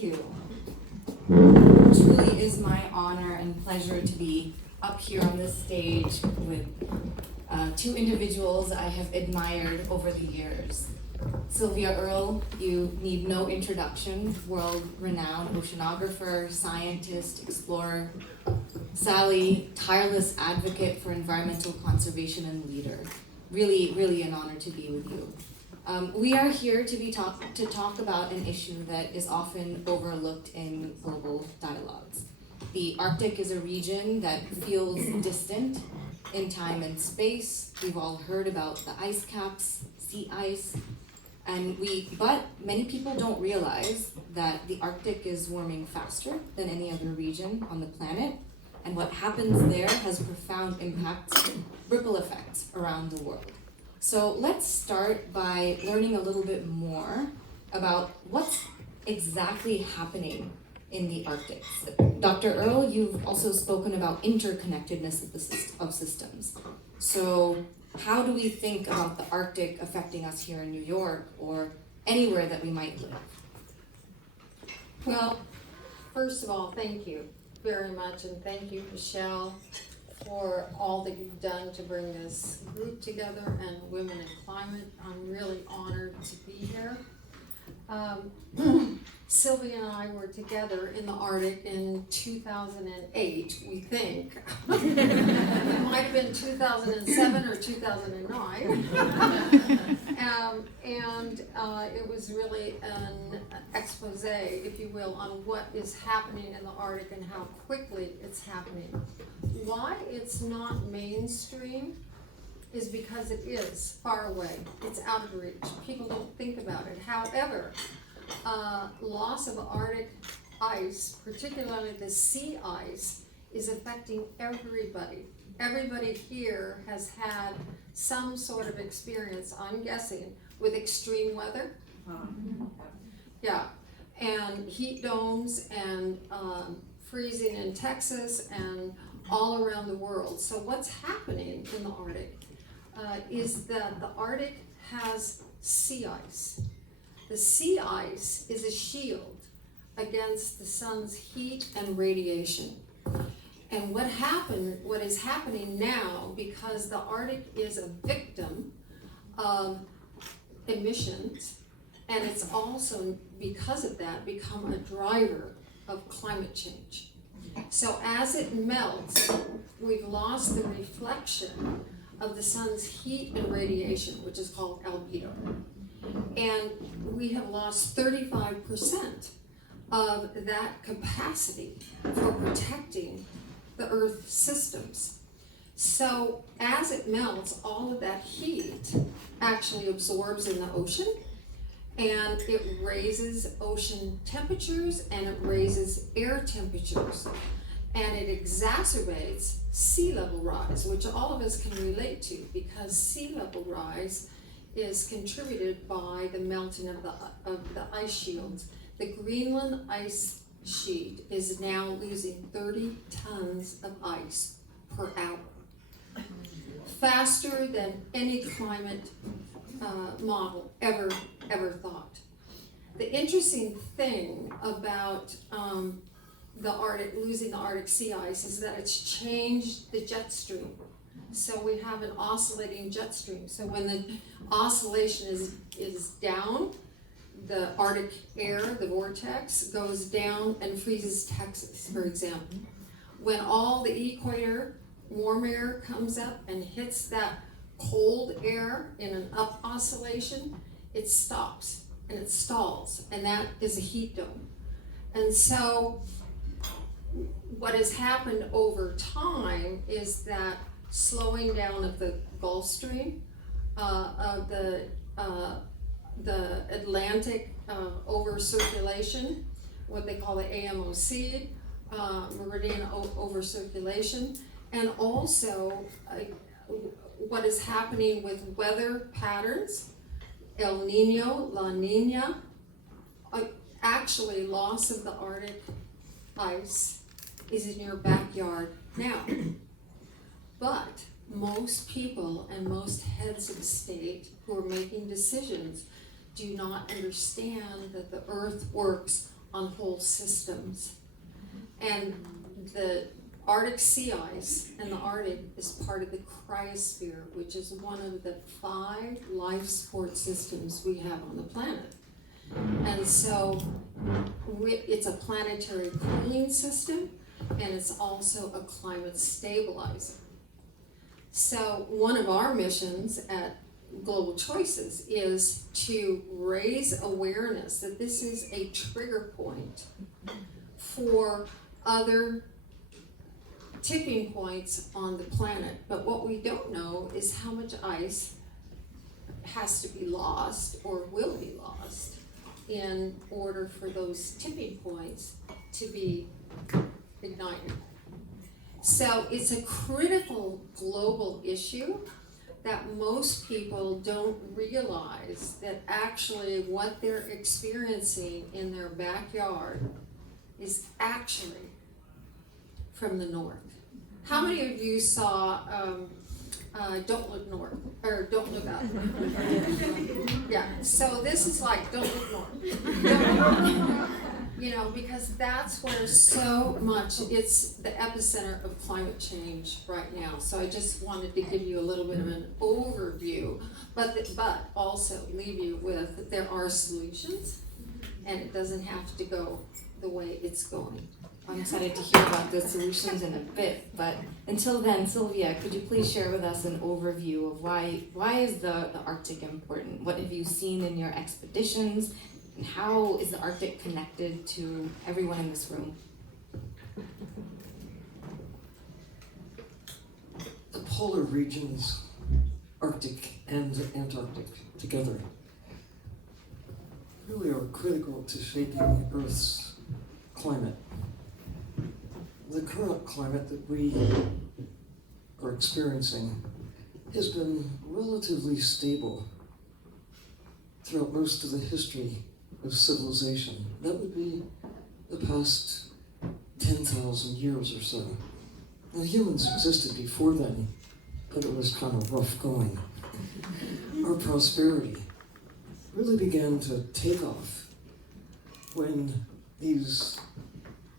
Thank you. It truly is my honor and pleasure to be up here on this stage with two individuals I have admired over the years. Sylvia Earle, you need no introduction, world-renowned oceanographer, scientist, explorer. Sally, tireless advocate for environmental conservation and leader. Really, really an honor to be with you. We are here to talk about an issue that is often overlooked in global dialogues. The Arctic is a region that feels distant in time and space. We've all heard about the ice caps, sea ice, but many people don't realize that the Arctic is warming faster than any other region on the planet, and what happens there has profound impacts, ripple effects around the world. So let's start by learning a little bit more about what's exactly happening in the Arctic. Dr. Earle, you've also spoken about interconnectedness of systems. So how do we think about the Arctic affecting us here in New York or anywhere that we might live? Well, first of all, thank you very much, and thank you, Michelle, for all that you've done to bring this group together and Women in Climate. I'm really honored to be here. Sylvia and I were together in the Arctic in 2008, we think. It might have been 2007 or 2009. It was really an expose, if you will, on what is happening in the Arctic and how quickly it's happening. Why it's not mainstream is because it is far away. It's out of reach. People don't think about it. However, loss of Arctic ice, particularly the sea ice, is affecting everybody. Everybody here has had some sort of experience, I'm guessing, with extreme weather. Yeah, and heat domes and freezing in Texas and all around the world. So what's happening in the Arctic is that the Arctic has sea ice. The sea ice is a shield against the sun's heat and radiation. And what is happening now, because the Arctic is a victim of emissions, and it's also, because of that, become a driver of climate change. So as it melts, we've lost the reflection of the sun's heat and radiation, which is called albedo. And we have lost 35% of that capacity for protecting the Earth systems. So as it melts, all of that heat actually absorbs in the ocean, and it raises ocean temperatures and it raises air temperatures. And it exacerbates sea level rise, which all of us can relate to, because sea level rise is contributed by the melting of the ice shields. The Greenland ice sheet is now losing 30 tons of ice per hour, faster than any climate model ever thought. The interesting thing about the Arctic, losing the Arctic sea ice, is that it's changed the jet stream. So we have an oscillating jet stream. So when the oscillation is down, the Arctic air, the vortex, goes down and freezes Texas, for example. When all the equator warm air comes up and hits that cold air in an up oscillation, it stops and it stalls, and that is a heat dome. And so what has happened over time is that slowing down of the Gulf Stream, of the Atlantic over circulation, what they call the AMOC, meridian over circulation, and also what is happening with weather patterns, El Nino, La Nina, actually loss of the Arctic ice is in your backyard now. But most people and most heads of state who are making decisions do not understand that the Earth works on whole systems. And the Arctic sea ice and the Arctic is part of the cryosphere, which is one of the 5 life support systems we have on the planet. And so it's a planetary cooling system, and it's also a climate stabilizer. So one of our missions at Global Choices is to raise awareness that this is a trigger point for other tipping points on the planet. But what we don't know is how much ice has to be lost or will be lost in order for those tipping points to be ignited. So it's a critical global issue that most people don't realize that actually what they're experiencing in their backyard is actually from the north. How many of you saw Don't Look North, or Don't Look Up? Yeah, so this is like Don't Look North. Don't look, you know, because that's where so much, it's the epicenter of climate change right now. So I just wanted to give you a little bit of an overview, but also leave you with there are solutions, and it doesn't have to go the way it's going. I'm excited to hear about the solutions in a bit, but until then, Sylvia, could you please share with us an overview of why is the Arctic important? What have you seen in your expeditions, and how is the Arctic connected to everyone in this room? The polar regions, Arctic and Antarctic together, really are critical to shaping Earth's climate. The current climate that we are experiencing has been relatively stable throughout most of the history of civilization. That would be the past 10,000 years or so. Now, humans existed before then, but it was kind of rough going. Our prosperity really began to take off when these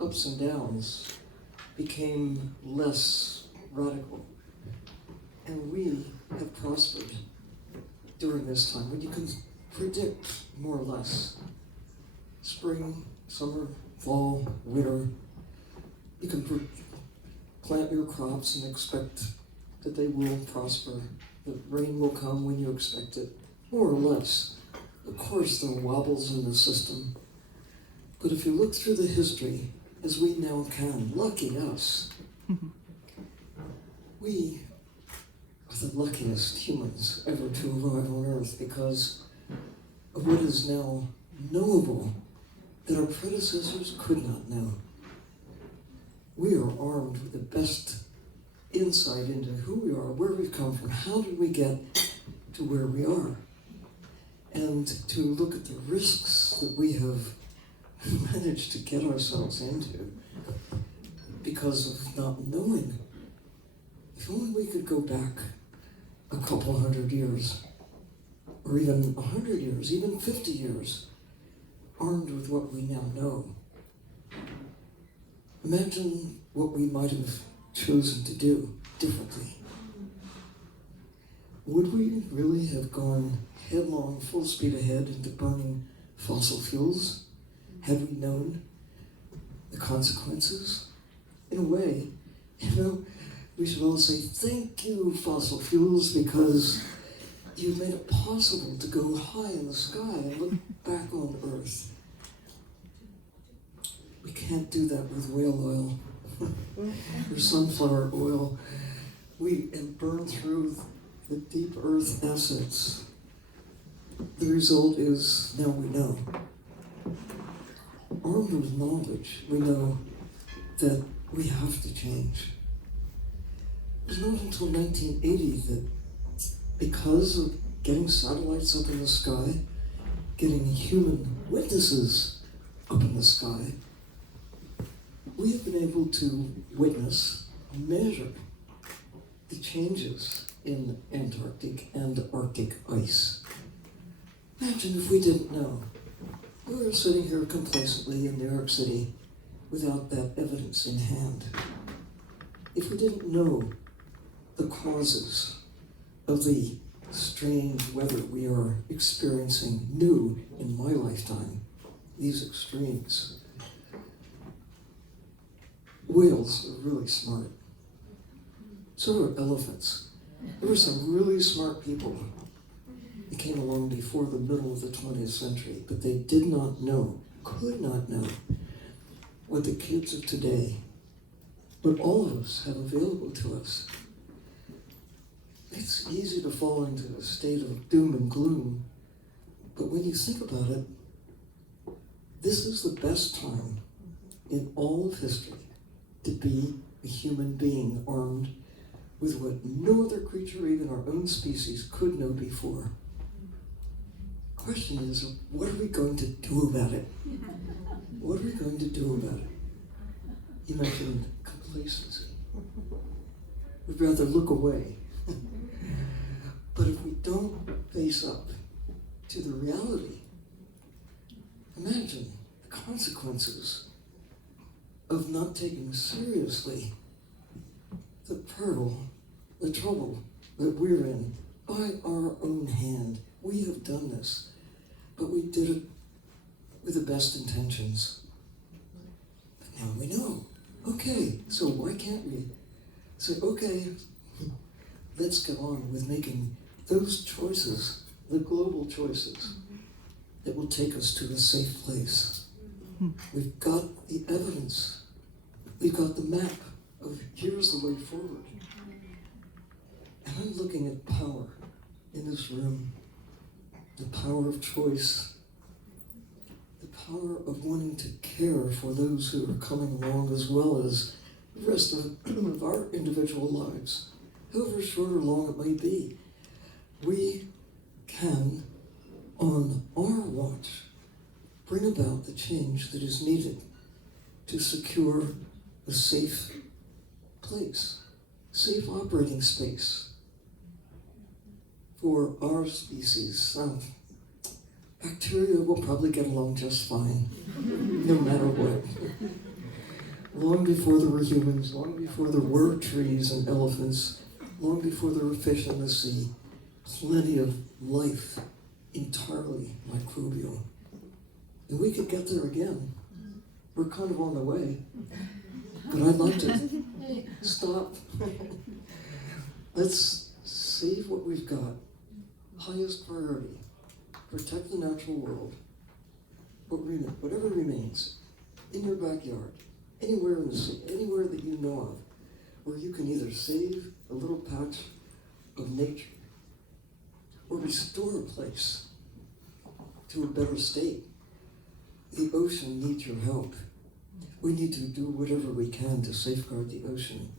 ups and downs became less radical. And we have prospered during this time when you can predict more or less spring, summer, fall, winter. You can plant your crops and expect that they will prosper, that rain will come when you expect it, more or less. Of course, there are wobbles in the system, but if you look through the history, as we now can, lucky us, we are the luckiest humans ever to arrive on Earth because of what is now knowable that our predecessors could not know. We are armed with the best insight into who we are, where we've come from, how did we get to where we are, and to look at the risks that we have managed to get ourselves into because of not knowing. If only we could go back a couple hundred years, or even 100 years, even 50 years, armed with what we now know. Imagine what we might have chosen to do differently. Would we really have gone headlong, full speed ahead into burning fossil fuels had we known the consequences? In a way, we should all say, thank you, fossil fuels, because you've made it possible to go high in the sky and look back on Earth. We can't do that with whale oil or sunflower oil. We have burned through the deep Earth assets. The result is, now we know. Armed with knowledge, we know that we have to change. It was not until 1980 that, because of getting satellites up in the sky, getting human witnesses up in the sky, we have been able to witness, measure the changes in Antarctic and Arctic ice. Imagine if we didn't know. we're sitting here complacently in New York City without that evidence in hand. If we didn't know the causes of the strange weather we are experiencing new in my lifetime, these extremes, whales are really smart. So are elephants. There were some really smart people that came along before the middle of the 20th century, but they did not know, could not know, what the kids of today, what all of us have available to us. It's easy to fall into a state of doom and gloom, but when you think about it, this is the best time in all of history to be a human being armed with what no other creature, even our own species, could know before. Question is, what are we going to do about it? What are we going to do about it? You mentioned complacency. We'd rather look away. But if we don't face up to the reality, imagine the consequences of not taking seriously the peril, the trouble that we're in by our own hand. We have done this, but we did it with the best intentions. But now we know. Okay, so why can't we say, okay, let's get on with making those choices, the global choices, that will take us to a safe place. We've got the evidence. We've got the map of here's the way forward. And I'm looking at power in this room, the power of choice, the power of wanting to care for those who are coming along, as well as the rest of our individual lives, however short or long it may be. We can, on our watch, bring about the change that is needed to secure a safe place, safe operating space for our species. Bacteria will probably get along just fine, no matter what. Long before there were humans, long before there were trees and elephants, long before there were fish in the sea, plenty of life, entirely microbial. And we could get there again. We're kind of on the way. But I'd like to stop. Let's save what we've got. Highest priority. Protect the natural world. Whatever remains in your backyard, anywhere in the city, anywhere that you know of, where you can either save a little patch of nature or restore a place to a better state. The ocean needs your help. We need to do whatever we can to safeguard the ocean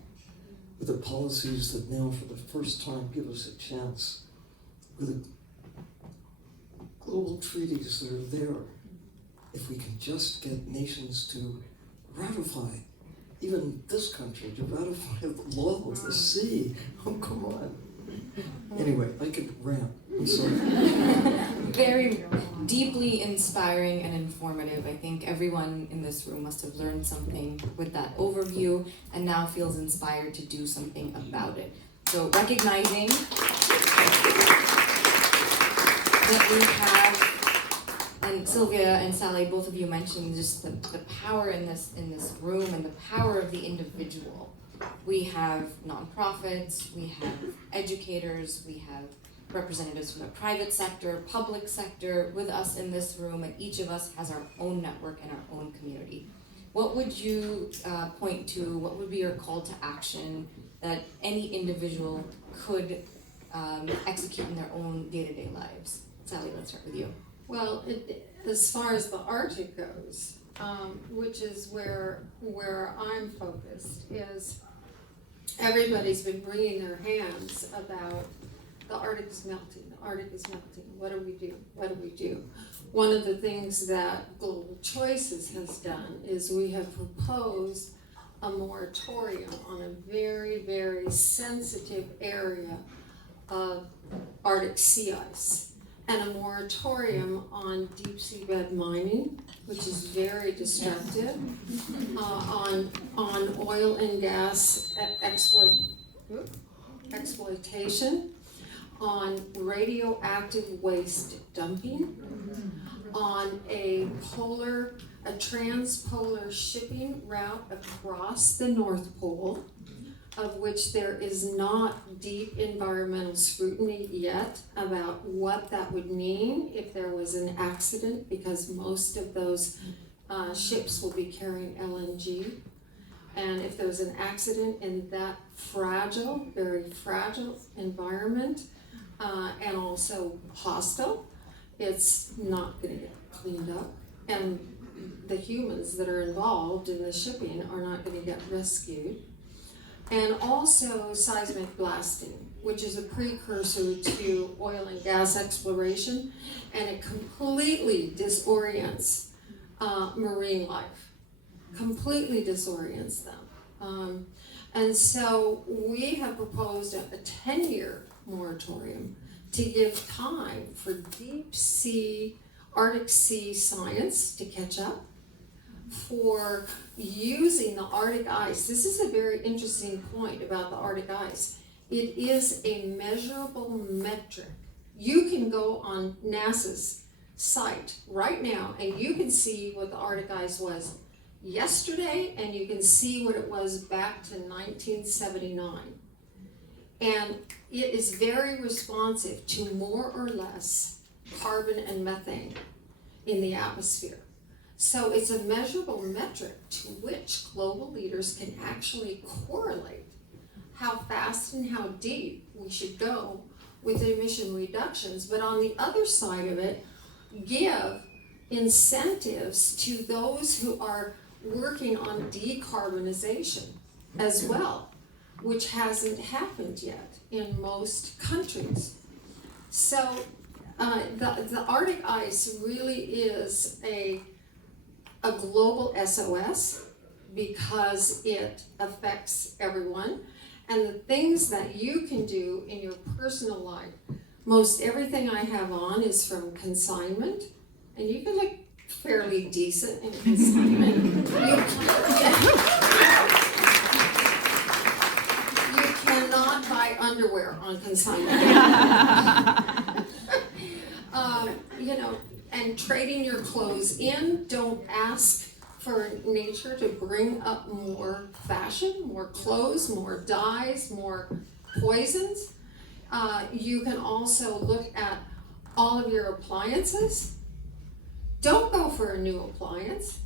with the policies that now for the first time give us a chance, with the global treaties that are there. If we can just get nations to ratify, even this country, to ratify the law of the sea. Oh, come on. Anyway, I could rant. I'm sorry. Very deeply inspiring and informative. I think everyone in this room must have learned something with that overview and now feels inspired to do something about it. So recognizing that we have, and Sylvia and Sally, both of you mentioned just the power in this room and the power of the individual. We have nonprofits, we have educators, we have representatives from the private sector, public sector with us in this room, and each of us has our own network and our own community. What would you point to, what would be your call to action that any individual could execute in their own day-to-day lives? Sally, let's start with you. Well, as far as the Arctic goes, which is where I'm focused, is everybody's been wringing their hands about the Arctic is melting, the Arctic is melting. What do we do? What do we do? One of the things that Global Choices has done is we have proposed a moratorium on a very, very sensitive area of Arctic sea ice. and a moratorium on deep seabed mining, which is very destructive, on oil and gas exploitation, on radioactive waste dumping, on a transpolar shipping route across the North Pole, of which there is not deep environmental scrutiny yet about what that would mean if there was an accident, because most of those ships will be carrying LNG. And if there's an accident in that fragile, very fragile environment, and also hostile, it's not going to get cleaned up. And the humans that are involved in the shipping are not going to get rescued. And also seismic blasting, which is a precursor to oil and gas exploration, and it completely disorients marine life, completely disorients them. And so we have proposed a 10-year moratorium to give time for deep sea, Arctic sea science to catch up, for using the Arctic ice. This is a very interesting point about the Arctic ice. It is a measurable metric. You can go on NASA's site right now and you can see what the Arctic ice was yesterday, and you can see what it was back to 1979. And it is very responsive to more or less carbon and methane in the atmosphere. So it's a measurable metric to which global leaders can actually correlate how fast and how deep we should go with emission reductions. But on the other side of it, give incentives to those who are working on decarbonization as well, which hasn't happened yet in most countries. So the Arctic ice really is a global SOS because it affects everyone. And the things that you can do in your personal life, most everything I have on is from consignment, and you can look fairly decent in consignment. You cannot buy underwear on consignment. And trading your clothes in, don't ask for nature to bring up more fashion, more clothes, more dyes, more poisons. You can also look at all of your appliances. Don't go for a new appliance.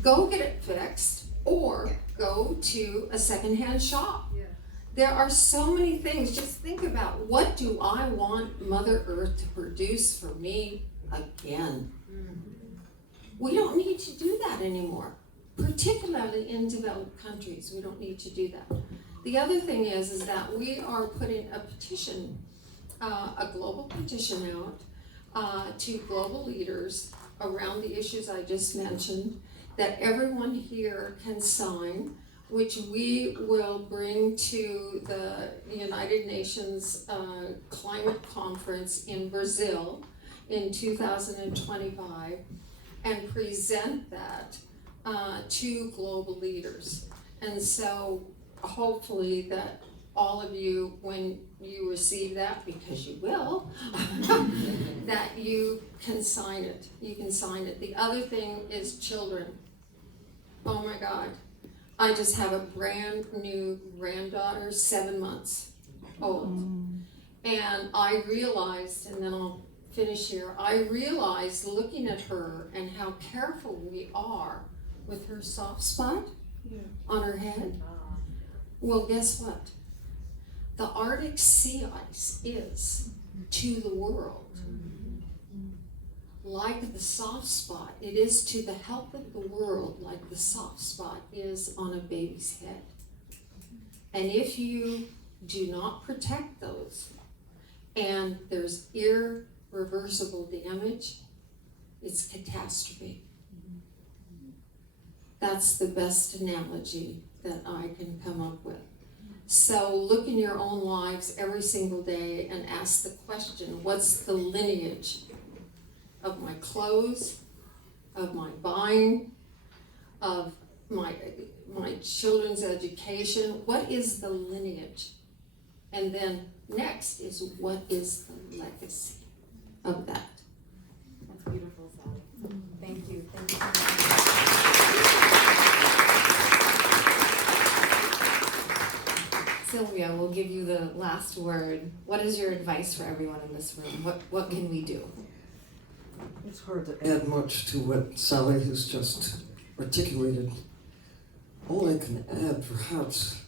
Go get it fixed, or go to a secondhand shop. Yeah. There are so many things. Just think about, what do I want Mother Earth to produce for me again? We don't need to do that anymore, particularly in developed countries. We don't need to do that. The other thing is that we are putting a petition, a global petition out to global leaders around the issues I just mentioned, that everyone here can sign, which we will bring to the United Nations Climate Conference in Brazil in 2025, and present that to global leaders. And so hopefully that all of you, when you receive that, because you will, that you can sign it. You can sign it. The other thing is children. Oh my God. I just have a brand new granddaughter, 7 months old. And I realized, and then I'll finish here, I realized looking at her and how careful we are with her soft spot on her head. Well, guess what? The Arctic sea ice is to the world like the soft spot. It is to the health of the world like the soft spot is on a baby's head. And if you do not protect those, and there's irreversible damage, it's catastrophe. That's the best analogy that I can come up with. So look in your own lives every single day and ask the question, what's the lineage of my clothes, of my buying, of my children's education? What is the lineage? And then next is, what is the legacy of that? That's beautiful, Sally. Thank you. Thank you so much. Sylvia, we'll give you the last word. What is your advice for everyone in this room? What can we do? It's hard to add much to what Sally has just articulated. All I can add, perhaps,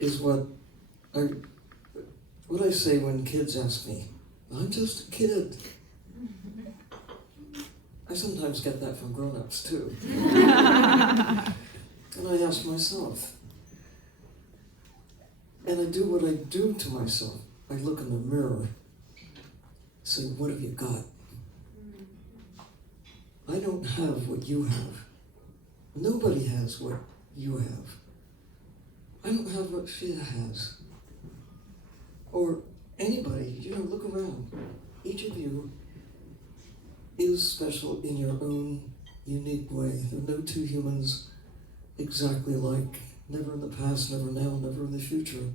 is what I say when kids ask me, I'm just a kid. I sometimes get that from grown-ups, too. And I ask myself, and I do what I do to myself. I look in the mirror, say, what have you got? I don't have what you have. Nobody has what you have. I don't have what Shyla has. Or anybody, look around. Each of you is special in your own unique way. There are no two humans exactly alike. Never in the past, never now, never in the future.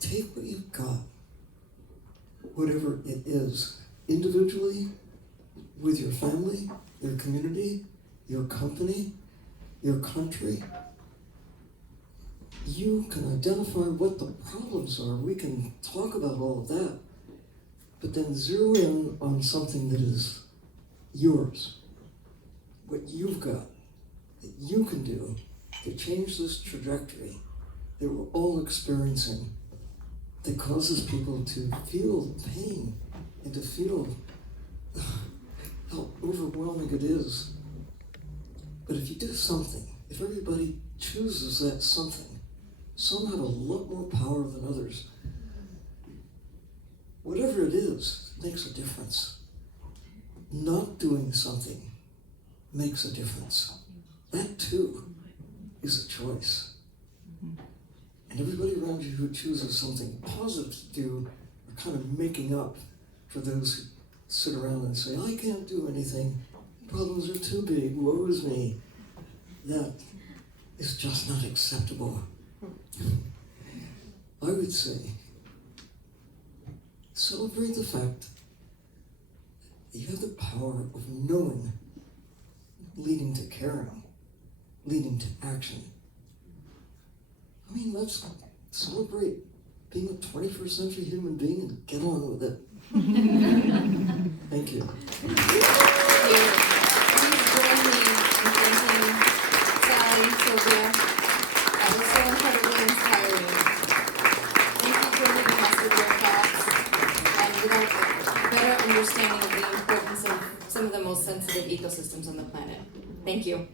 Take what you've got, whatever it is, individually, with your family, your community, your company, your country. You can identify what the problems are. We can talk about all of that, but then zero in on something that is yours, what you've got, that you can do to change this trajectory that we're all experiencing, that causes people to feel pain and to feel how overwhelming it is. But if you do something, if everybody chooses that something, some have a lot more power than others. Whatever it is, makes a difference. Not doing something makes a difference. That too is a choice. And everybody around you who chooses something positive to do are kind of making up for those who sit around and say, I can't do anything. Problems are too big. Woe is me. That is just not acceptable. I would say, celebrate the fact that you have the power of knowing, leading to caring, leading to action. I mean, let's celebrate being a 21st century human being and get on with it. Thank you. Please join me in thanking Sally, Sylvia. That was so incredibly inspiring. Thank you for leaving us with your thoughts and with a better understanding of the importance of some of the most sensitive ecosystems on the planet. Thank you.